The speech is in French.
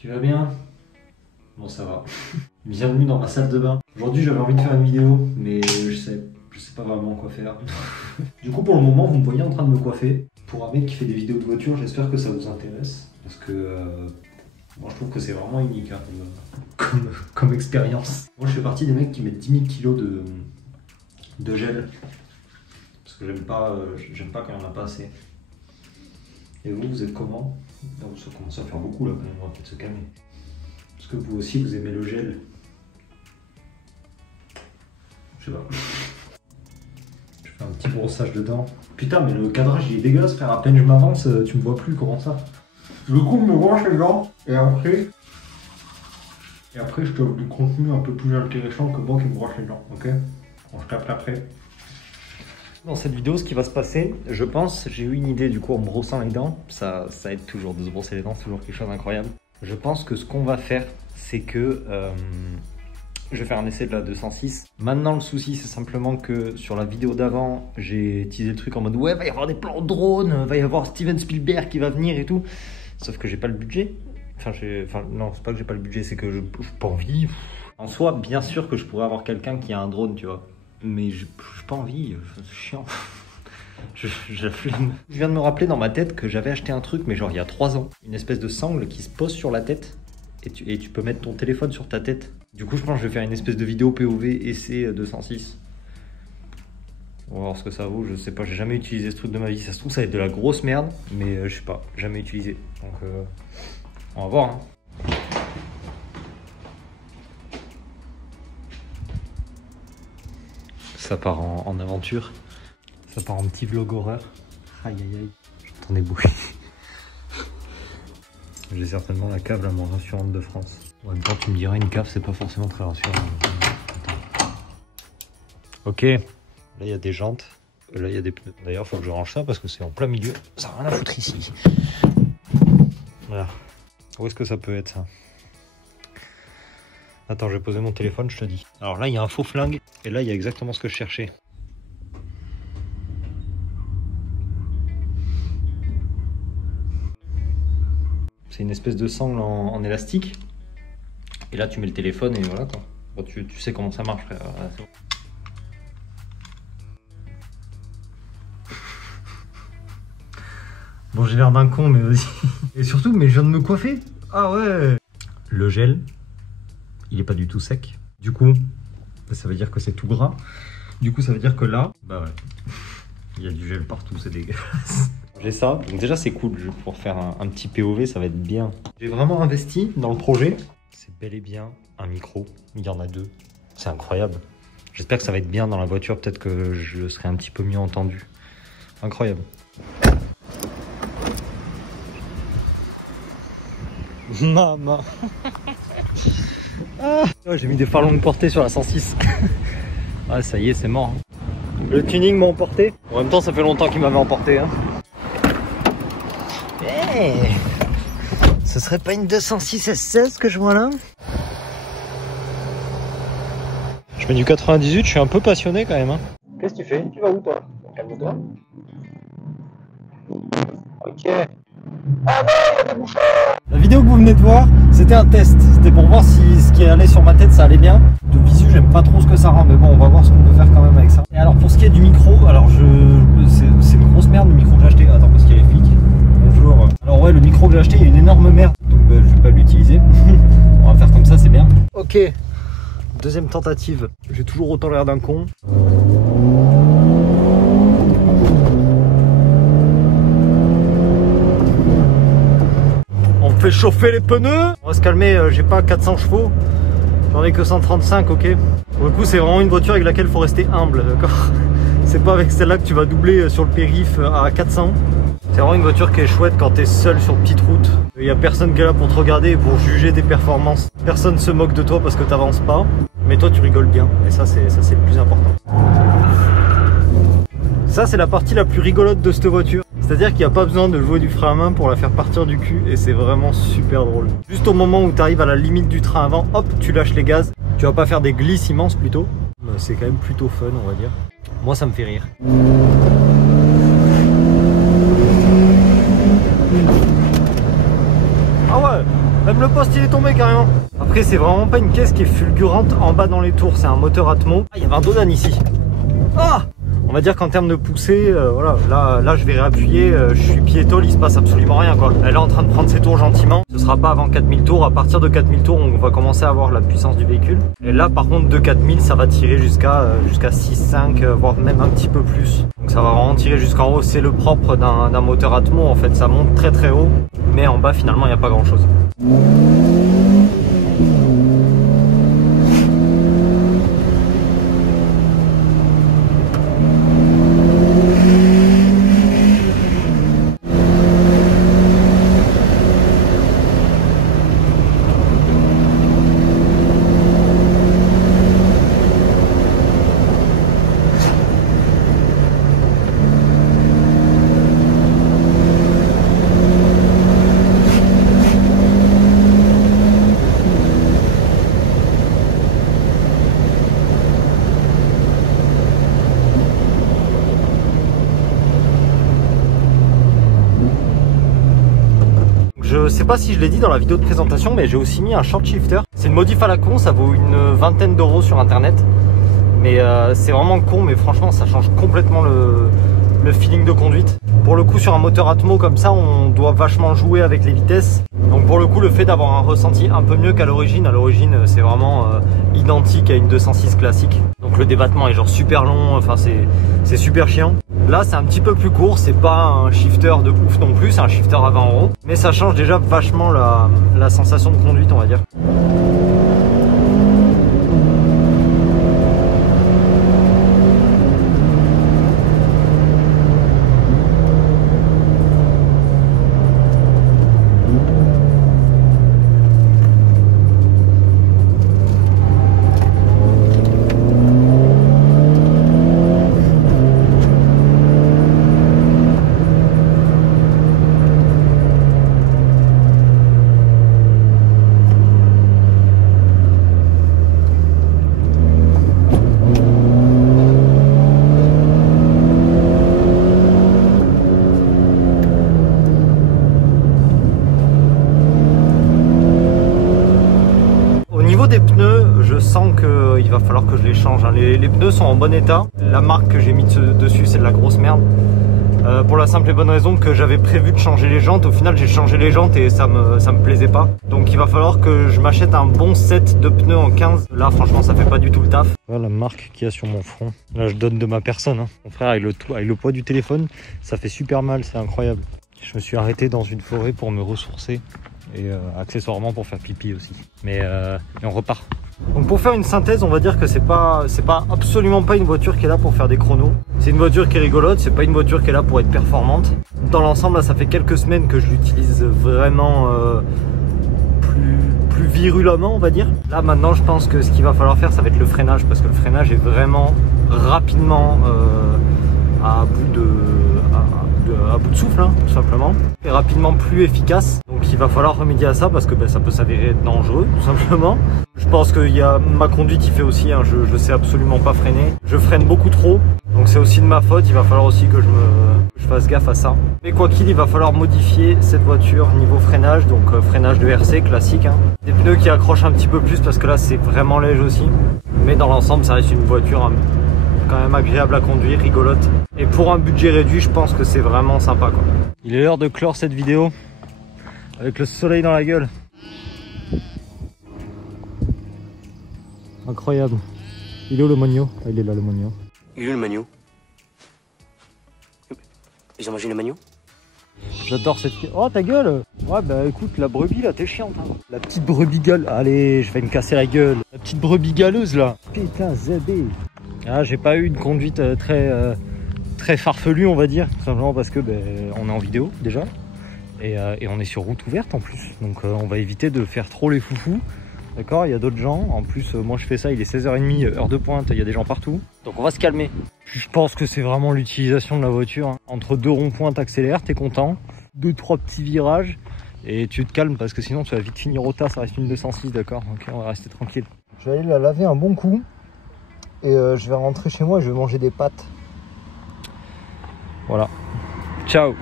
Tu vas bien? Bon, ça va. Bienvenue dans ma salle de bain. Aujourd'hui, j'avais envie de faire une vidéo, mais je sais pas vraiment quoi faire. Du coup, pour le moment, vous me voyez en train de me coiffer. Pour un mec qui fait des vidéos de voiture, j'espère que ça vous intéresse. Parce que moi, je trouve que c'est vraiment unique hein, comme expérience. Moi, je fais partie des mecs qui mettent 10 000 kilos de gel. Parce que j'aime pas quand il n'y en a pas assez. Et vous êtes comment? Donc, ça commence à faire beaucoup là quand même, on va peut-être se calmer. Est-ce que vous aussi vous aimez le gel? Je sais pas. Je fais un petit brossage dedans. Putain mais le cadrage il est dégueulasse frère, à peine je m'avance, tu me vois plus, comment ça? Le coup me brosse les dents et après je te offre du contenu un peu plus intéressant que moi qui me brosse les dents, ok? On se tape après. Dans cette vidéo, ce qui va se passer, je pense, j'ai eu une idée du coup en me brossant les dents. Ça aide toujours de se brosser les dents, c'est toujours quelque chose d'incroyable. Je pense que ce qu'on va faire, c'est que je vais faire un essai de la 206. Maintenant, le souci, c'est simplement que sur la vidéo d'avant, j'ai teasé le truc en mode ouais, va y avoir des plans de drone, va y avoir Steven Spielberg qui va venir et tout. Sauf que j'ai pas le budget. Enfin, non, c'est pas que j'ai pas le budget, c'est que j'ai pas envie. En soi, bien sûr que je pourrais avoir quelqu'un qui a un drone, tu vois. Mais j'ai pas envie, c'est chiant. J'ai la flemme. Je viens de me rappeler dans ma tête que j'avais acheté un truc, mais genre il y a 3 ans. Une espèce de sangle qui se pose sur la tête et tu peux mettre ton téléphone sur ta tête. Du coup, je pense que je vais faire une espèce de vidéo POV essai 206. On va voir ce que ça vaut. Je sais pas, j'ai jamais utilisé ce truc de ma vie. Ça se trouve, ça va être de la grosse merde, mais je sais pas, jamais utilisé. Donc, on va voir. Hein. Ça part en aventure. Ça part en petit vlog horreur. Aïe aïe aïe. J'entends des bruits. J'ai certainement la cave la moins rassurante de France. En même temps, tu me dirais, une cave, c'est pas forcément très rassurant. Attends. Ok. Là, il y a des jantes. Là, il y a des pneus. D'ailleurs, il faut que je range ça parce que c'est en plein milieu. Ça n'a rien à foutre ici. Voilà. Où est-ce que ça peut être ça? Attends, je vais poser mon téléphone, je te dis. Alors là, il y a un faux flingue. Et là, il y a exactement ce que je cherchais. C'est une espèce de sangle en élastique. Et là, tu mets le téléphone et voilà quoi. Bon, tu sais comment ça marche, frère. Voilà, c'est bon. Bon, j'ai l'air d'un con, mais vas-y. Et surtout, mais je viens de me coiffer. Ah ouais. Le gel, il est pas du tout sec. Du coup, ça veut dire que c'est tout gras. Du coup, ça veut dire que là, bah ouais, il y a du gel partout, c'est dégueulasse. J'ai ça, donc déjà c'est cool, pour faire un petit POV, ça va être bien. J'ai vraiment investi dans le projet. C'est bel et bien un micro, il y en a 2. C'est incroyable. J'espère que ça va être bien dans la voiture, peut-être que je serai un petit peu mieux entendu. Incroyable. Maman. Ah, j'ai mis des phares longue portée sur la 106. Ah ça y est, c'est mort. Le tuning m'a emporté. En même temps, ça fait longtemps qu'il m'avait emporté. Hein. Hey, ce serait pas une 206 S16 que je vois là? Je mets du 98, je suis un peu passionné quand même. Hein. Qu'est-ce que tu fais? Tu vas où toi? Calme-toi. Ok. Ah non, il y a des bouchons! La vidéo que vous venez de voir, c'était un test. C'était pour voir si ce qui allait sur ma tête, ça allait bien. De visu, j'aime pas trop ce que ça rend, mais bon, on va voir ce qu'on peut faire quand même avec ça. Et alors, pour ce qui est du micro, alors c'est une grosse merde le micro que j'ai acheté. Attends, parce qu'il y a les flics. Bonjour. Alors ouais, le micro que j'ai acheté, il y a une énorme merde. Donc je vais pas l'utiliser. On va faire comme ça, c'est bien. Ok. Deuxième tentative. J'ai toujours autant l'air d'un con. On fait chauffer les pneus. On va se calmer, j'ai pas 400 chevaux. J'en ai que 135, ok. Pour le coup, c'est vraiment une voiture avec laquelle il faut rester humble, d'accord. C'est pas avec celle-là que tu vas doubler sur le périph à 400. C'est vraiment une voiture qui est chouette quand tu es seul sur petite route. Il n'y a personne qui est là pour te regarder et pour juger tes performances. Personne se moque de toi parce que tu n'avances pas. Mais toi, tu rigoles bien. Et ça, c'est le plus important. Ça, c'est la partie la plus rigolote de cette voiture. C'est-à-dire qu'il n'y a pas besoin de jouer du frein à main pour la faire partir du cul. Et c'est vraiment super drôle. Juste au moment où tu arrives à la limite du train avant, hop, tu lâches les gaz. Tu vas pas faire des glisses immenses plutôt. C'est quand même plutôt fun, on va dire. Moi, ça me fait rire. Ah ouais. Même le poste il est tombé carrément. Après c'est vraiment pas une caisse qui est fulgurante en bas dans les tours, c'est un moteur Atmo. Ah, il y avait un Donan ici. Ah, on va dire qu'en termes de poussée, voilà, là je vais réappuyer, je suis piétole, il se passe absolument rien quoi. Elle est en train de prendre ses tours gentiment. Ce sera pas avant 4000 tours, à partir de 4000 tours on va commencer à voir la puissance du véhicule. Et là par contre de 4000 ça va tirer jusqu'à 6,5 voire même un petit peu plus. Donc ça va vraiment tirer jusqu'en haut, c'est le propre d'un moteur Atmo en fait, ça monte très très haut. Mais en bas finalement il n'y a pas grand chose. Je sais pas si je l'ai dit dans la vidéo de présentation, mais j'ai aussi mis un short shifter. C'est une modif à la con, ça vaut une vingtaine d'euros sur internet. Mais c'est vraiment con, mais franchement ça change complètement le feeling de conduite. Pour le coup sur un moteur Atmo comme ça, on doit vachement jouer avec les vitesses. Donc pour le coup le fait d'avoir un ressenti un peu mieux qu'à l'origine, c'est vraiment identique à une 206 classique. Donc le débattement est genre super long, enfin c'est super chiant. Là c'est un petit peu plus court, c'est pas un shifter de ouf non plus, c'est un shifter à 20 euros. Mais ça change déjà vachement la sensation de conduite on va dire. Des pneus, je sens qu'il va falloir que je les change. Les pneus sont en bon état. La marque que j'ai mis dessus, c'est de la grosse merde. Pour la simple et bonne raison que j'avais prévu de changer les jantes. Au final, j'ai changé les jantes et ça me plaisait pas. Donc il va falloir que je m'achète un bon set de pneus en 15. Là, franchement, ça fait pas du tout le taf. Voilà la marque qu'il y a sur mon front. Là, je donne de ma personne. Hein. Mon frère, avec le poids du téléphone, ça fait super mal, c'est incroyable. Je me suis arrêté dans une forêt pour me ressourcer. Et accessoirement pour faire pipi aussi. Mais on repart. Donc pour faire une synthèse, on va dire que c'est pas absolument pas une voiture qui est là pour faire des chronos. C'est une voiture qui est rigolote, c'est pas une voiture qui est là pour être performante. Dans l'ensemble, là, ça fait quelques semaines que je l'utilise vraiment plus virulemment, on va dire. Là maintenant, je pense que ce qu'il va falloir faire, ça va être le freinage, parce que le freinage est vraiment rapidement à bout de souffle, hein, tout simplement, et rapidement plus efficace. Donc il va falloir remédier à ça parce que ça peut s'avérer dangereux, tout simplement. Je pense que ma conduite il fait aussi, hein, je sais absolument pas freiner. Je freine beaucoup trop, donc c'est aussi de ma faute. Il va falloir aussi que je fasse gaffe à ça. Mais quoi qu'il, il va falloir modifier cette voiture niveau freinage, donc freinage de RC classique. Hein. Des pneus qui accrochent un petit peu plus parce que là c'est vraiment léger aussi. Mais dans l'ensemble, ça reste une voiture quand même agréable à conduire, rigolote. Et pour un budget réduit, je pense que c'est vraiment sympa quoi. Il est l'heure de clore cette vidéo avec le soleil dans la gueule. Incroyable. Il est où le Mogno? Ah, il est là le Mogno. Il est où le Magno? Ils ont mangé le Magno? J'adore cette... Oh ta gueule! Ouais bah écoute, la brebis là, t'es chiante hein. La petite brebis gale. Allez, je vais me casser la gueule. La petite brebis galeuse là. Putain, ZB. Ah, j'ai pas eu une conduite très farfelue on va dire. Tout simplement parce que on est en vidéo déjà. Et on est sur route ouverte en plus. Donc on va éviter de faire trop les foufous. D'accord, il y a d'autres gens. En plus, moi je fais ça, il est 16h30, heure de pointe, il y a des gens partout. Donc on va se calmer. Je pense que c'est vraiment l'utilisation de la voiture. Hein. Entre deux ronds-points, t'accélères, t'es content. 2-3 petits virages. Et tu te calmes parce que sinon tu vas vite finir au tas, ça reste une 206, d'accord. Ok, on va rester tranquille. Je vais aller la laver un bon coup. Et je vais rentrer chez moi et je vais manger des pâtes. Voilà. Ciao.